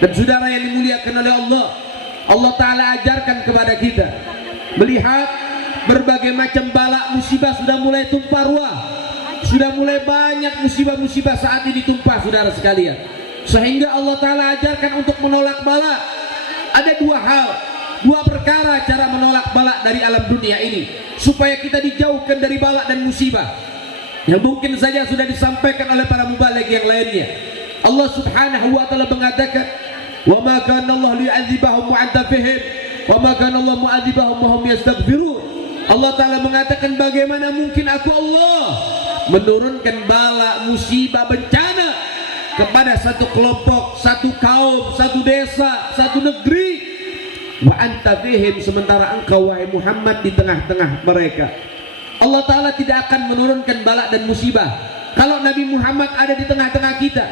Dan saudara yang dimuliakan oleh Allah, Allah Ta'ala ajarkan kepada kita melihat berbagai macam bala musibah sudah mulai tumpah ruah. Sudah mulai banyak musibah-musibah saat ini tumpah, saudara sekalian. Sehingga Allah Ta'ala ajarkan untuk menolak bala. Ada dua perkara cara menolak bala dari alam dunia ini, supaya kita dijauhkan dari bala dan musibah yang mungkin saja sudah disampaikan oleh para mubaligh yang lainnya. Allah Subhanahu wa Ta'ala mengatakan, "Wa ma kana Allah liyu'adzibahum wa anta fihim, wa ma kana Allah mu'adzibahum wa hum yastaghfirun." Allah Ta'ala mengatakan, bagaimana mungkin aku Allah menurunkan bala, musibah, bencana kepada satu kelompok, satu kaum, satu desa, satu negeri, wa anta fihim, sementara engkau wahai Muhammad di tengah-tengah mereka. Allah Ta'ala tidak akan menurunkan bala dan musibah kalau Nabi Muhammad ada di tengah-tengah kita.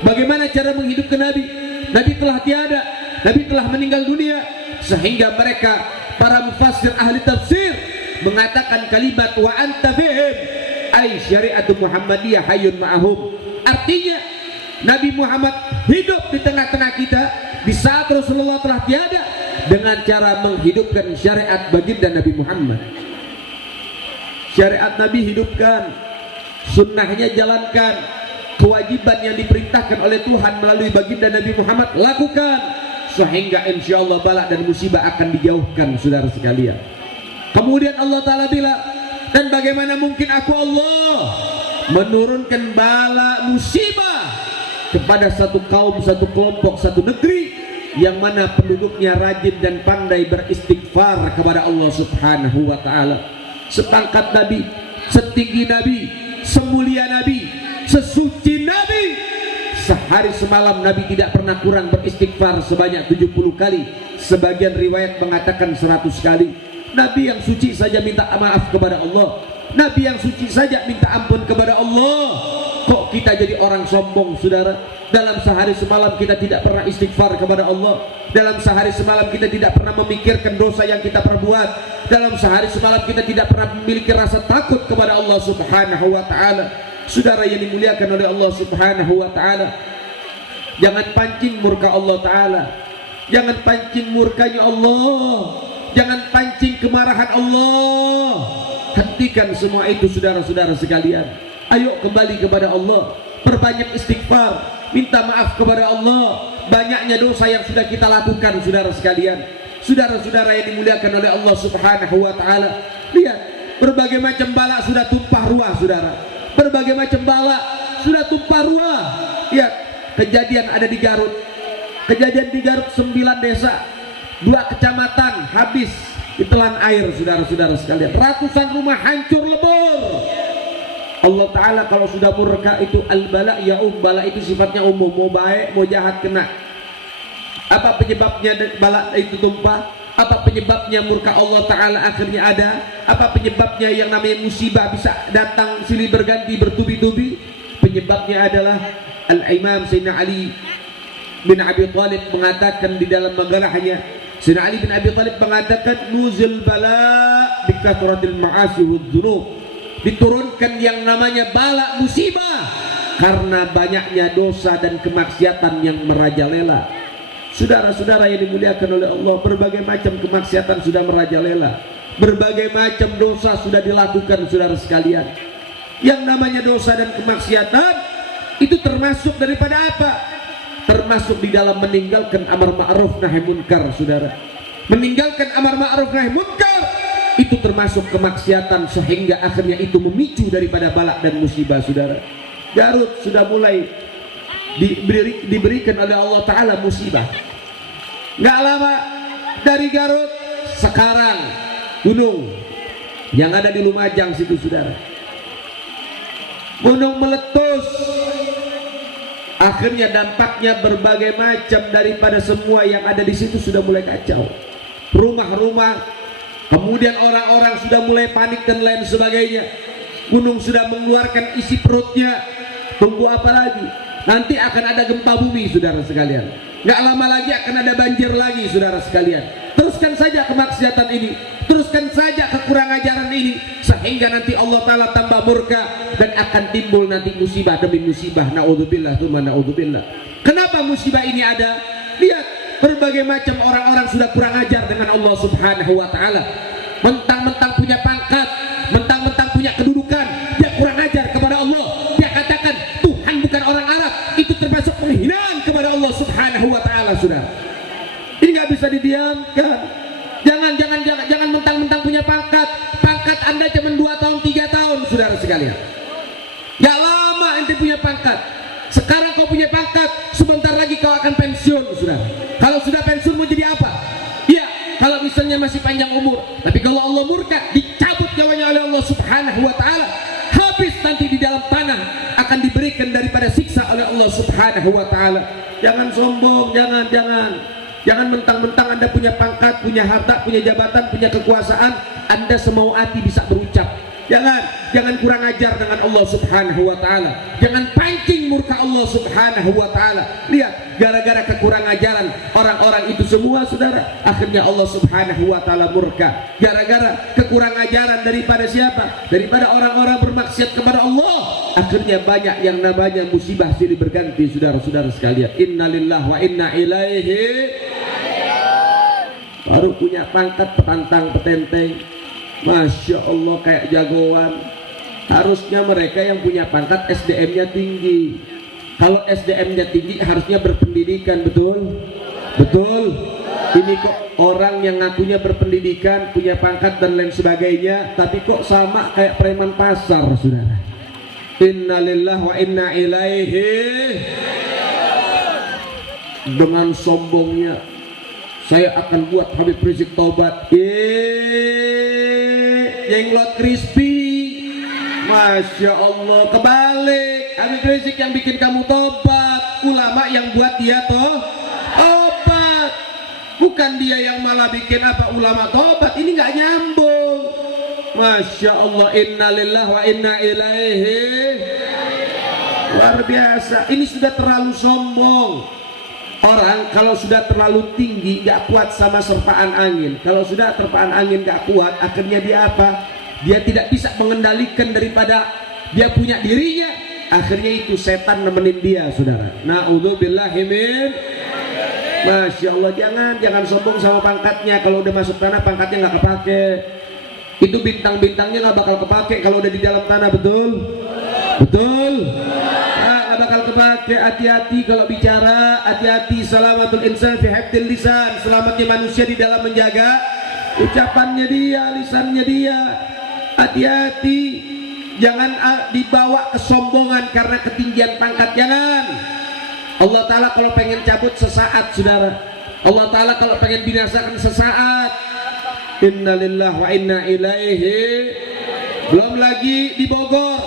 Bagaimana cara menghidupkan Nabi? Nabi telah tiada, Nabi telah meninggal dunia, sehingga mereka, para mufassir ahli tafsir, mengatakan kalimat wa anta fihim ay syariatu Muhammadiyah hayyun ma'ahum. Artinya Nabi Muhammad hidup di tengah-tengah kita di saat Rasulullah telah tiada, dengan cara menghidupkan syariat baginda Nabi Muhammad. Syariat Nabi hidupkan, sunnahnya jalankan, kewajiban yang diperintahkan oleh Tuhan melalui baginda Nabi Muhammad lakukan, sehingga insya Allah bala dan musibah akan dijauhkan, saudara sekalian. Kemudian Allah Ta'ala bilang, dan bagaimana mungkin aku Allah menurunkan bala musibah kepada satu kaum, satu kelompok, satu negeri yang mana penduduknya rajin dan pandai beristighfar kepada Allah Subhanahu wa Ta'ala. Sepangkat Nabi, setinggi Nabi, semulia Nabi, sesuci Nabi, sehari semalam Nabi tidak pernah kurang beristighfar sebanyak 70 kali. Sebagian riwayat mengatakan 100 kali. Nabi yang suci saja minta maaf kepada Allah, Nabi yang suci saja minta ampun kepada Allah. Kok kita jadi orang sombong, saudara? Dalam sehari semalam kita tidak pernah istighfar kepada Allah. Dalam sehari semalam kita tidak pernah memikirkan dosa yang kita perbuat. Dalam sehari semalam kita tidak pernah memiliki rasa takut kepada Allah Subhanahu wa Ta'ala. Saudara yang dimuliakan oleh Allah Subhanahu wa Ta'ala, jangan pancing murka Allah Ta'ala, jangan pancing murkanya Allah, jangan pancing kemarahan Allah. Hentikan semua itu, saudara-saudara sekalian. Ayo kembali kepada Allah, perbanyak istighfar, minta maaf kepada Allah. Banyaknya dosa yang sudah kita lakukan, saudara sekalian. Saudara-saudara yang dimuliakan oleh Allah Subhanahu wa Ta'ala, lihat berbagai macam bala sudah tumpah ruah, saudara. Berbagai macam bala sudah tumpah ruah. Lihat kejadian ada di Garut. Kejadian di Garut, 9 desa, 2 kecamatan habis ditelan air, saudara-saudara sekalian. Ratusan rumah hancur lebur. Allah Ta'ala kalau sudah murka itu al-bala ya bala itu sifatnya umum, mau baik mau jahat kena. Apa penyebabnya bala itu tumpah? Apa penyebabnya murka Allah Ta'ala akhirnya ada? Apa penyebabnya yang namanya musibah bisa datang silih berganti bertubi-tubi? Penyebabnya adalah Al-Imam Sayyidina Ali bin Abi Thalib mengatakan di dalam magalahnya, Sayyidina Ali bin Abi Thalib mengatakan, nuzul bala bi kathratil ma'asi wad dzunub, diturunkan yang namanya bala musibah karena banyaknya dosa dan kemaksiatan yang merajalela. Saudara-saudara yang dimuliakan oleh Allah, berbagai macam kemaksiatan sudah merajalela, berbagai macam dosa sudah dilakukan, saudara sekalian. Yang namanya dosa dan kemaksiatan itu termasuk daripada apa? Termasuk di dalam meninggalkan amar ma'ruf nahi munkar, saudara. Meninggalkan amar ma'ruf nahi munkar itu termasuk kemaksiatan, sehingga akhirnya itu memicu daripada balak dan musibah, saudara. Garut sudah mulai diberikan oleh Allah Ta'ala musibah. Nggak lama dari Garut, sekarang gunung yang ada di Lumajang situ, saudara, gunung meletus. Akhirnya dampaknya berbagai macam, daripada semua yang ada di situ sudah mulai kacau. Rumah-rumah, kemudian orang-orang sudah mulai panik dan lain sebagainya. Gunung sudah mengeluarkan isi perutnya. Tunggu apa lagi? Nanti akan ada gempa bumi, saudara sekalian. Nggak lama lagi akan ada banjir lagi, saudara sekalian. Teruskan saja kemaksiatan ini, teruskan saja kekurang ajaran ini, sehingga nanti Allah Ta'ala tambah murka dan akan timbul nanti musibah demi musibah. Na'udzubillah, tsumma na'udzubillah. Kenapa musibah ini ada? lihat berbagai macam orang-orang sudah kurang ajar dengan Allah Subhanahu wa taala. Mentang-mentang punya pangkat, mentang-mentang punya kedudukan, dia kurang ajar kepada Allah. Dia katakan Tuhan bukan orang Arab. Itu termasuk penghinaan kepada Allah Subhanahu wa taala, Saudara. Ini nggak bisa didiamkan. Jangan mentang-mentang punya pangkat. Pangkat Anda cuma 2 tahun, 3 tahun, Saudara sekalian. Gak lama ente punya pangkat. Sekarang kau punya pangkat, sebentar lagi kau akan pensiun, Saudara. Kalau sudah pensiun mau jadi apa? Ya, kalau misalnya masih panjang umur. Tapi kalau Allah murka, dicabut nyawanya oleh Allah Subhanahu wa taala, habis nanti di dalam tanah akan diberikan daripada siksa oleh Allah Subhanahu wa taala. Jangan sombong, jangan mentang-mentang Anda punya pangkat, punya harta, punya jabatan, punya kekuasaan, Anda semau hati bisa berucap. Jangan kurang ajar dengan Allah Subhanahu wa taala. Jangan pancing murka Allah Subhanahu wa taala. Lihat, gara-gara kekurang ajaran orang-orang itu semua, Saudara, akhirnya Allah Subhanahu wa taala murka. Gara-gara kekurang ajaran daripada siapa? Daripada orang-orang bermaksiat kepada Allah, akhirnya banyak yang namanya musibah silih berganti, saudara-saudara sekalian. Innalillahi wa inna ilaihi. Baru punya pangkat petantang petenteng, Masya Allah kayak jagoan. Harusnya mereka yang punya pangkat SDM-nya tinggi. Kalau SDM-nya tinggi harusnya berpendidikan, betul? Betul? Ini kok orang yang ngakunya berpendidikan, punya pangkat dan lain sebagainya, tapi kok sama kayak preman pasar, Saudara. Innalillahi wa inna ilaihi. Dengan sombongnya, saya akan buat Habib Rizik tobat. Jenglot crispy, Masya Allah. Kebalik, Habib Rizik yang bikin kamu tobat, ulama yang buat dia tobat, bukan dia yang malah bikin ulama tobat. Ini nggak nyambung. Masya Allah. Innalillahi wa inna ilaihi. Luar biasa. Ini sudah terlalu sombong. Orang kalau sudah terlalu tinggi gak kuat sama serpaan angin. Kalau sudah terpaan angin gak kuat, akhirnya dia apa? Dia tidak bisa mengendalikan daripada dia punya dirinya. Akhirnya itu setan nemenin dia, Saudara. Na'udzubillahi min. Masya Allah. Jangan sombong sama pangkatnya. Kalau udah masuk tanah pangkatnya gak kepake. Itu bintang-bintangnya gak bakal kepake kalau udah di dalam tanah, betul? Betul? Bakal kepake. Hati-hati kalau bicara, hati-hati. Salamatul insan fi hifdzil lisan. Selamatnya manusia di dalam menjaga ucapannya dia, lisannya dia. Hati-hati, jangan dibawa kesombongan karena ketinggian pangkat. Jangan. Allah Ta'ala kalau pengen cabut sesaat, Saudara. Allah Ta'ala kalau pengen binasakan sesaat. Innalillahi wa inna ilaihi. Belum lagi di Bogor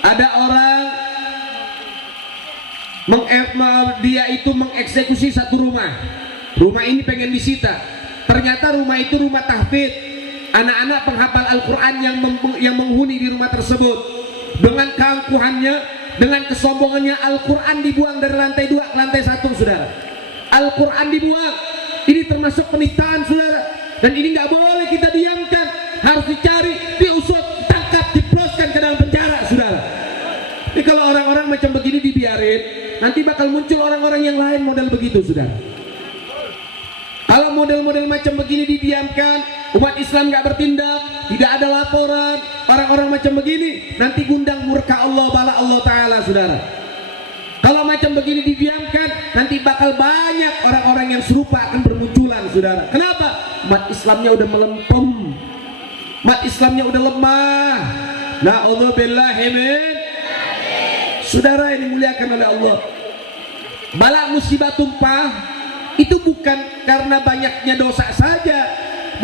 ada orang dia itu mengeksekusi satu rumah. Rumah ini pengen disita. Ternyata rumah itu rumah tahfidz. Anak-anak penghafal Al-Quran yang menghuni di rumah tersebut. Dengan keangkuhannya, dengan kesombongannya, Al-Quran dibuang dari lantai 2 ke lantai 1, Saudara. Al-Quran dibuang. Ini termasuk penistaan, Saudara. Dan ini nggak boleh kita diamkan. Harus dicari, diusut, tangkap, diploskan ke dalam penjara, Saudara. Tapi kalau orang-orang macam begini dibiarin, nanti bakal muncul orang-orang yang lain model begitu, Saudara. Kalau model-model macam begini didiamkan, umat Islam nggak bertindak, tidak ada laporan, orang-orang macam begini nanti gundang murka Allah, bala Allah Ta'ala, Saudara. Kalau macam begini didiamkan, nanti bakal banyak orang-orang yang serupa akan bermunculan, Saudara. Kenapa? Umat Islamnya udah melempem, umat Islamnya udah lemah. Na'udzubillahi min. Saudara yang dimuliakan oleh Allah, bala musibah tumpah itu bukan karena banyaknya dosa saja,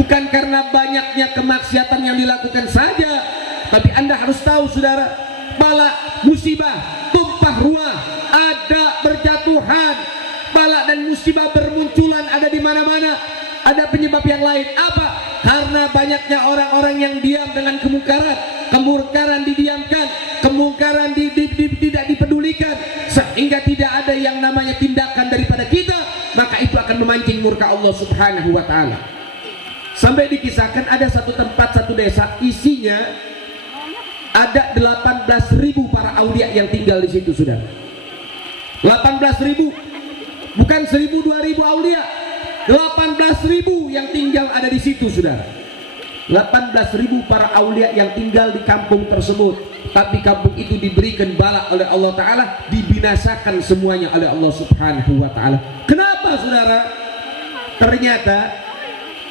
bukan karena banyaknya kemaksiatan yang dilakukan saja, tapi Anda harus tahu, Saudara, bala musibah tumpah ruah, ada berjatuhan, bala dan musibah bermunculan ada di mana-mana. Ada penyebab yang lain. Apa? Karena banyaknya orang-orang yang diam dengan kemungkaran didiamkan, kemungkaran tidak dipedulikan, sehingga tidak ada yang namanya tindakan daripada kita, maka itu akan memancing murka Allah Subhanahu wa Ta'ala. Sampai dikisahkan ada satu tempat, satu desa, isinya ada 18.000 para aulia yang tinggal di situ, Saudara. 18.000. Bukan 1000 2000 aulia, 18.000 yang tinggal ada di situ, saudara. 18.000 para aulia yang tinggal di kampung tersebut. Tapi kampung itu diberikan bala oleh Allah Ta'ala, dibinasakan semuanya oleh Allah Subhanahu wa Ta'ala. Kenapa, saudara? Ternyata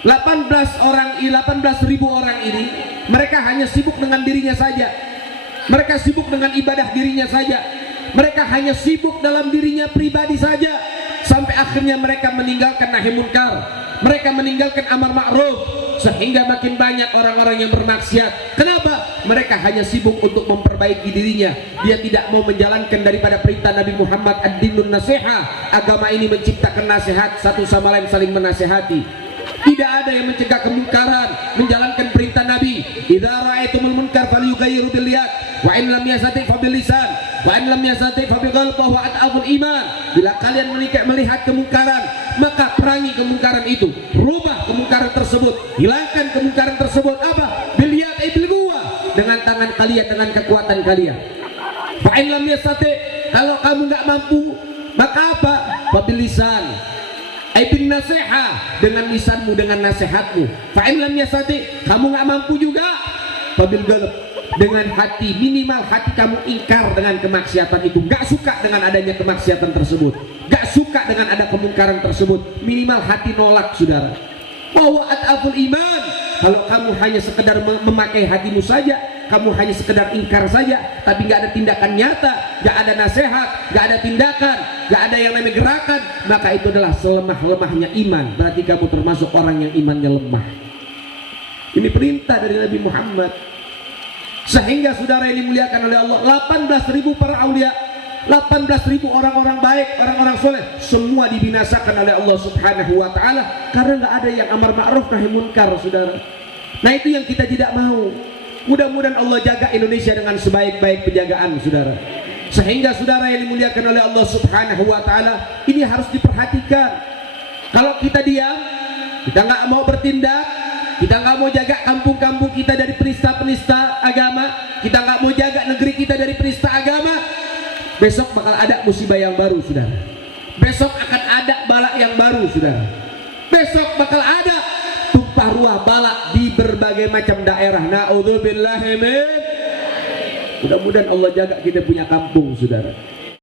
18.000 orang ini, mereka hanya sibuk dengan dirinya saja. Mereka sibuk dengan ibadah dirinya saja. Mereka hanya sibuk dalam dirinya pribadi saja. Sampai akhirnya mereka meninggalkan nahi munkar, mereka meninggalkan amar ma'ruf, sehingga makin banyak orang-orang yang bermaksiat. Kenapa? Mereka hanya sibuk untuk memperbaiki dirinya. Dia tidak mau menjalankan daripada perintah Nabi Muhammad, ad-dinun nasiha. Agama ini menciptakan nasihat, satu sama lain saling menasihati. Tidak ada yang mencegah kemungkaran, menjalankan perintah Nabi. Idza ra'aitumul munkar falyughayyiru bil yad, wa in lam yastati' fa bil lisan, wa in lam yastati' fa bil qalbi wa ad'aful iman. Bila kalian melihat kemungkaran, maka perangi kemungkaran itu, rubah kemungkaran tersebut, hilangkan kemungkaran tersebut. Apa? Bil yad, bil quwwah, dengan tangan kalian, dengan kekuatan kalian. Fa in lam yastati', kalau kamu enggak mampu, maka apa? Fa bil lisan, bin nasiha, dengan lisanmu, dengan nasihatmu. Fa'in lam yastati, kamu nggak mampu juga, fabil qalb, dengan hati, minimal hati kamu ingkar dengan kemaksiatan itu, nggak suka dengan adanya kemaksiatan tersebut, nggak suka dengan ada kemungkaran tersebut, minimal hati nolak, saudara. Bahwa ad'aful iman, kalau kamu hanya sekedar memakai hatimu saja, kamu hanya sekedar ingkar saja, tapi nggak ada tindakan nyata, nggak ada nasihat, nggak ada tindakan, nggak ada yang namanya gerakan, maka itu adalah selemah-lemahnya iman. Berarti kamu termasuk orang yang imannya lemah. Ini perintah dari Nabi Muhammad. Sehingga saudara yang dimuliakan oleh Allah, 18.000 para aulia, 18.000 orang-orang baik, orang-orang soleh, semua dibinasakan oleh Allah Subhanahu wa Ta'ala karena nggak ada yang amar ma'ruf nahi munkar, saudara. Nah, itu yang kita tidak mau. Mudah-mudahan Allah jaga Indonesia dengan sebaik-baik penjagaan, saudara. Sehingga saudara yang dimuliakan oleh Allah Subhanahu wa Ta'ala, ini harus diperhatikan. Kalau kita diam, kita nggak mau bertindak, kita nggak mau jaga kampung-kampung kita dari penista-penista agama, kita nggak mau jaga negeri kita dari penista agama, besok bakal ada musibah yang baru, saudara. Besok akan ada bala yang baru, saudara. Besok bakal ada tumpah ruah bala di berbagai macam daerah. Na'udzubillahi min. Mudah-mudahan Allah jaga kita punya kampung, saudara.